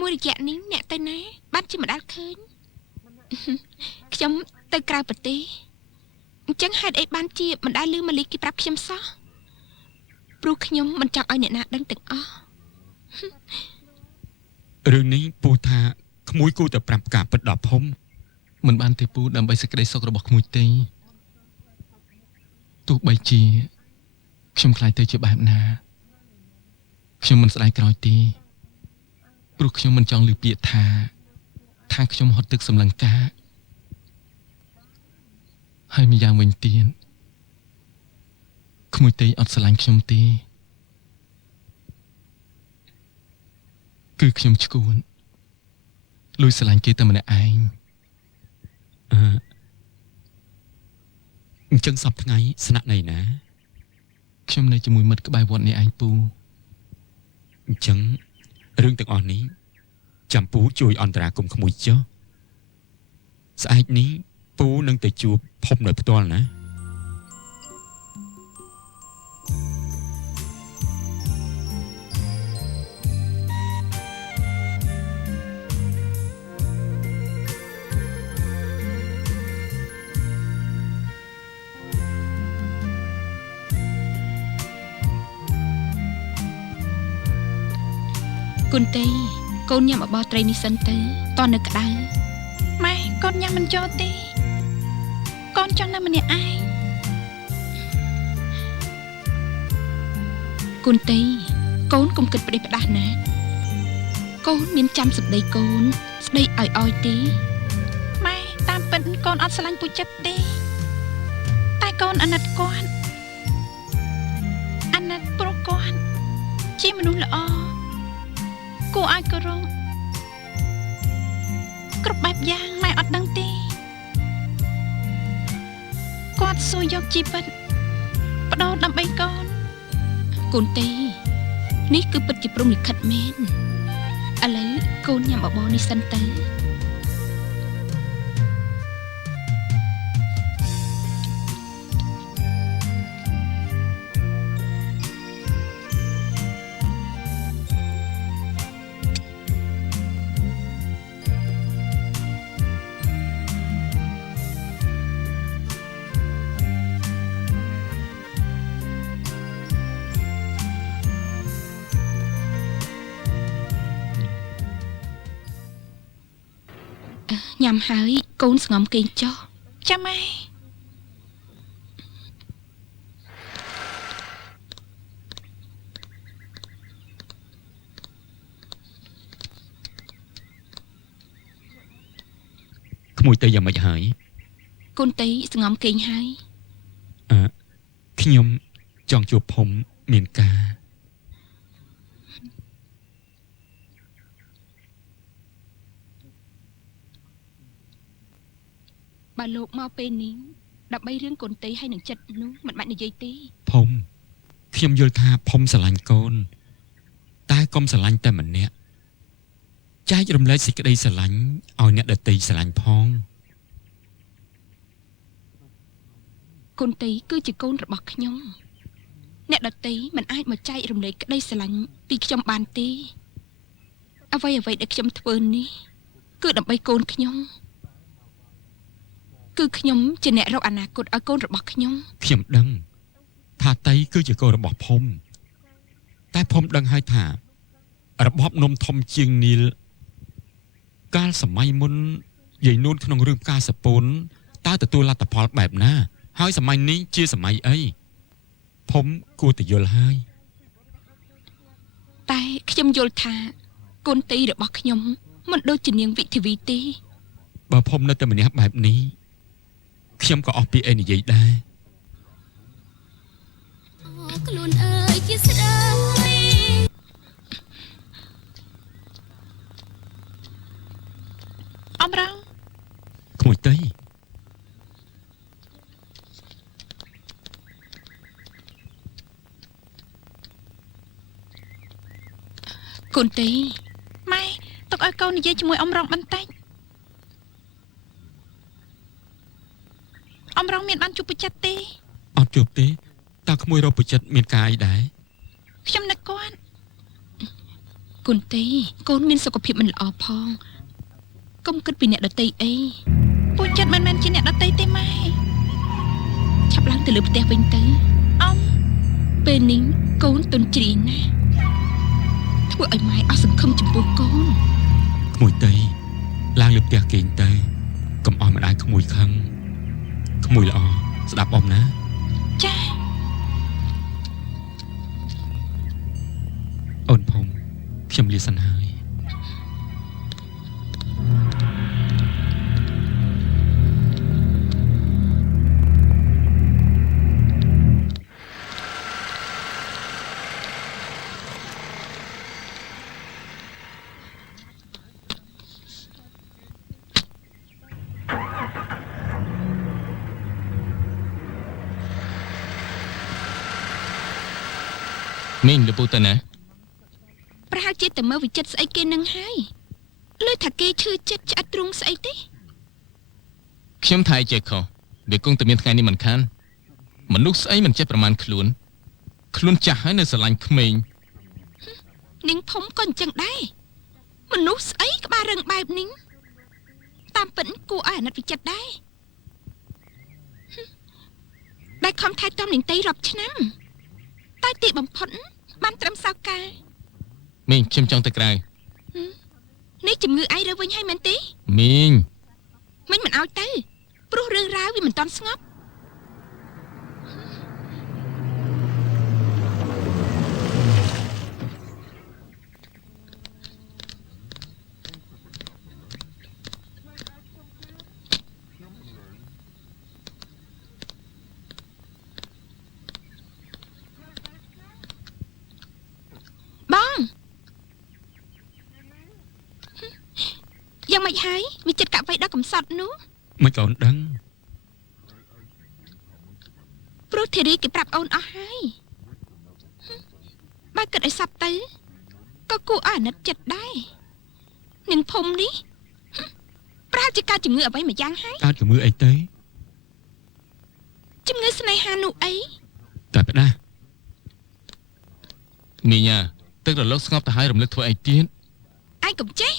មួយរយៈនេះអ្នកទៅណាបានជាមិនដាល់ឃើញខ្ញុំទៅក្រៅប្រទេសអញ្ចឹងហេតុអីបានជាមិនដាល់ឮម៉ាលីគេប្រាប់ខ្ញុំសោះព្រោះខ្ញុំមិនចង់ឲ្យអ្នកណាដឹងទាំងអស់រឿងនេះពូថាក្មួយគូតែប្រាប់ការពិតដល់ភូមិមិនបានទេពូដើម្បីសេចក្តីសុខរបស់ក្មួយទេទោះបីជាខ្ញុំខ្លាចទៅជាបែបណាខ្ញុំមិនស្ដាយក្រោយទេព្រោះខ្ញុំមិនចង់ឮពាក្យថាខ្ញុំហត់ទឹកសម្លឹងការហើយម្យ៉ាងវិញទៀតក្មួយទេអត់ស្រឡាញ់ខ្ញុំទេគឺខ្ញុំឈួនលួចស្រឡាញ់គេតែម្នាក់ឯងអញ្ចឹងសប្តាហ៍ថ្ងៃស្នាក់នៅណាខ្ញុំនៅជាមួយមិត្តក្បែរវត្តនេះឯងពូអញ្ចឹងរឿងទាំងអស់នេះចាំពូជួយអន្តរាគមន៍ក្មួយចុះស្អែកនេះពូនឹងទៅជួបភពនៅផ្ទាល់ណាគុនទេកូនញ៉ាំបបរត្រីនេះសិនទៅតនៅក្តៅម៉ែកូនញ៉ាំមិនចូលទេកូនចង់នៅម្នាក់ឯងគុនទេកូនកុំគិតផ្ដេសផ្ដាស់ណាកូនមានចាំសម្ដីកូនស្ដីឲ្យទេម៉ែតាមពិតកូនអត់ស្រឡាញ់ពូចិត្តទេតែកូនអាណិតគាត់អាណិតព្រោះគាត់ជាមនុស្សល្អគួរឲ្យគោរពគ្រប់បែបយ៉ាងម៉ែអត់ដឹងទេគាត់ស៊ូយកជីវិតបដូរដើម្បីកូនកូនទេនេះគឺពិតជាព្រំលិខិតមែនឥឡូវកូនញ៉ាំបបរនេះសិនទៅញ៉ាំហើយកូនស្ងំគេងចុះចាំម៉ែក្មួយទៅយ៉ាងម៉េចហើយកូនទេស្ងំគេងហើយខ្ញុំចង់ជួបភូមិមានការបើលោកមកពេលនេះដើម្បីរឿងកូនទេហើយនឹងចិត្តនោះមិនបាច់និយាយទេភូមិខ្ញុំយល់ថាភូមិស្រឡាញ់កូនតែកុំស្រឡាញ់តែម្នាក់ចែករំលែកសេចក្តីស្រឡាញ់ឲ្យអ្នកដទៃស្រឡាញ់ផងកូនទេគឺជាកូនរបស់ខ្ញុំអ្នកដទៃមិនអាចមកចែករំលែកក្តីស្រឡាញ់ពីខ្ញុំបានទេអ្វីដែលខ្ញុំធ្វើនេះគឺដើម្បីកូនខ្ញុំគឺខ្ញុំជាអ្នករកអនាគតឲ្យកូនរបស់ខ្ញុំដឹងថាតៃគឺជាកូនរបស់ភូមិតែភូមិដឹងហើយថារបបនំធំជាងនីលកាលសម័យមុនយាយនួនក្នុងរឿងផ្កាសពូនតើទទួលលទ្ធផលបែបណាហើយសម័យនេះជាសម័យអីភូមិគួរតែយល់ហើយតែខ្ញុំយល់ថាកូនទេរបស់ខ្ញុំមិនដូចជានាងវិធីវីទេបើភូមិនៅតែម្នាក់បែបនេះខ្ញុំក៏អស់ពីអីនិយាយដែរខ្លួនអើយជាស្ដាយអំរងក្មួយទេកូនទេម៉ែទុកឲ្យកូននិយាយជាមួយអំរងបន្តិចអំរងមានបានជួបប្រចិត្តទេអត់ជួបទេតើក្មួយរកប្រចិត្តមានការអីដែរខ្ញុំនឹកគាត់ គុនទីកូនមានសុខភាពមិនល្អផងកុំគិតពីអ្នកដតីអីពូចិត្តមិនមែនជាអ្នកដតីទេម៉ែឆាប់ឡើងទៅលើផ្ទះវិញទៅអ៊ំពេលនេះកូនទុនជ្រីណាស់ធ្វើឲ្យម៉ែអស់សង្ឃឹមចំពោះកូនក្មួយតីឡើងលើផ្ទះគេងទៅកុំអស់ម្ដាយក្មួយខឹងក្មួយល្អស្ដាប់អ៊ំណាចាអូនភុំខ្ញុំលាសិនហើយមីងលពូទៅណាប្រហែលជាតែមើលវិចិត្រស្អីគេនឹងហើយលើថាគេឈឺចិត្តឆ្អិតទ្រូងស្អីទេខ្ញុំថាចេះខុសវាគង់តែមានថ្ងៃនេះមិនខានមនុស្សស្អីមិនចេះប្រមាណខ្លួនចាស់ហើយនៅស្រឡាញ់ក្មេងនាងភុំក៏អញ្ចឹងដែរមនុស្សស្អីក្បាលរឹងបែបនេះតាមពិតគួរឲ្យអាណិតវិចិត្រដែរដែលខំថែទាំនាងតីរាប់ឆ្នាំតែទីបំផុតបានត្រឹមសៅការមីងខ្ញុំចង់ទៅក្រៅនេះជំងឺអីរើវិញហើយមែនទេមីងមិនឲ្យទៅព្រោះរឿងរ៉ាវវាមិនទាន់ស្ងប់យ៉ាងម៉េចហើយវាចិត្តកាប់ໄວដល់កំសត់នោះមិនកូនដឹងព្រោះធីរីគេប្រាប់អូនអស់ហើយបើគិតឲ្យសັບទៅក៏គួរឲ្យអាណិតចិត្តដែរនឹងភុំនេះប្រហែលជាកើតជំងឺអ្វីមួយយ៉ាងហើយកើតជំងឺអីទៅជំងឺស្នេហានោះអីតែប៉ុណ្ណាមីងទឹករលកស្ងប់ទៅហើយរំលឹកធ្វើអីទៀតឯងកុំចេះ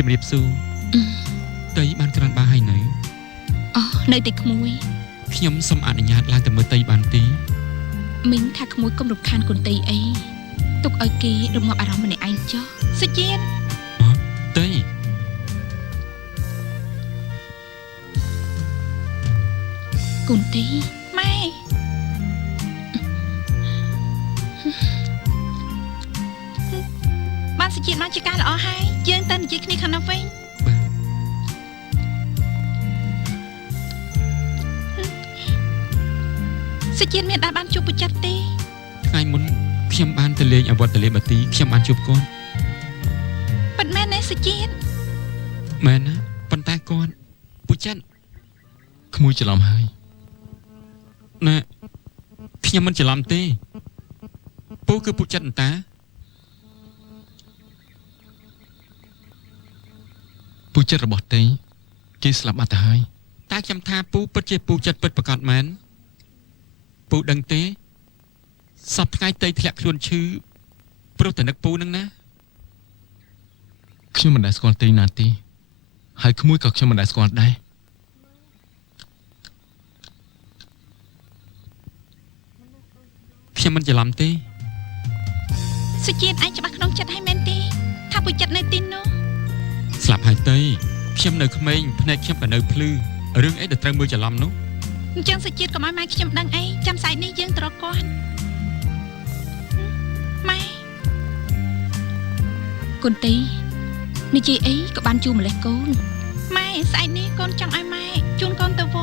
ជំរាបសួរតីបានក្រានបាហើយនៅអូនៅតែក្មួយខ្ញុំសូមអនុញ្ញាតឡើងទៅមើលតីបានទីមីងថាក្មួយកុំរំខានគុនតីអីទុកឲ្យគេរងាប់អារម្មណ៍ម្នាក់ឯងចុះសុជាតិតីគុនទីម៉ែបានសុជាតិមកជាការល្អហើយយើងទៅនិយាយគ្នាខាងនោះវិញសុជាតិមានដែលបានជួបប្រចិត្តទេថ្ងៃមុនខ្ញុំបានទៅលេងអវត្តលេបាទីខ្ញុំបានជួបគាត់ប៉ិតមែនទេសុជាតិមែនណាប៉ុន្តែគាត់ពុចិនក្មួយច្រឡំហើយណែខ្ញុំមិនច្រឡំទេពូគឺពុចិនតាពូចិត្តរបស់តីគេស្លាប់បាត់ទៅហើយតែខ្ញុំថាពូពិតជាពូចិត្តពិតប្រកបមែនពូដឹងទេសពថ្ងៃតីធ្លាក់ខ្លួនឈឺព្រោះតែនឹកពូនឹងណាខ្ញុំមិនដែលស្គាល់តីណាទេហើយក្មួយក៏ខ្ញុំមិនដែលស្គាល់ដែរខ្ញុំមិនច្រឡំទេសុជាតិឯងច្បាស់ក្នុងចិត្តហើយមែនទេថាពូចិត្តនៅទីនោះស្លាប់ហើយតីខ្ញុំនៅក្មេងភ្នែកខ្ញុំក៏នៅភ្លឺរឿងអីដែលត្រូវមើលច្រឡំនោះអញ្ចឹងសុជាតិកុំឲ្យម៉ែខ្ញុំដឹងអីចាំស្អែកនេះយើងទៅរកគាត់ម៉ែគុនទីនិយាយអីក៏បានជួម្លេះកូនម៉ែស្អែកនេះកូនចង់ឲ្យម៉ែជូនកូនទៅវ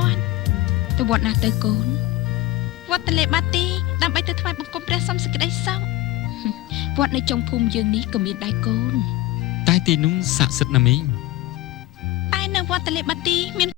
ត្តណាទៅកូនវត្តទលេបាទីដើម្បីទៅថ្វាយបង្គំព្រះសុំសេចក្តីសុខវត្តនៅចុងភូមិយើងនេះក៏មានដែរកូនតែទីនោះស័ក្តិសិទ្ធិណាមីងតែន នៅវត្តតលេបាទីមាន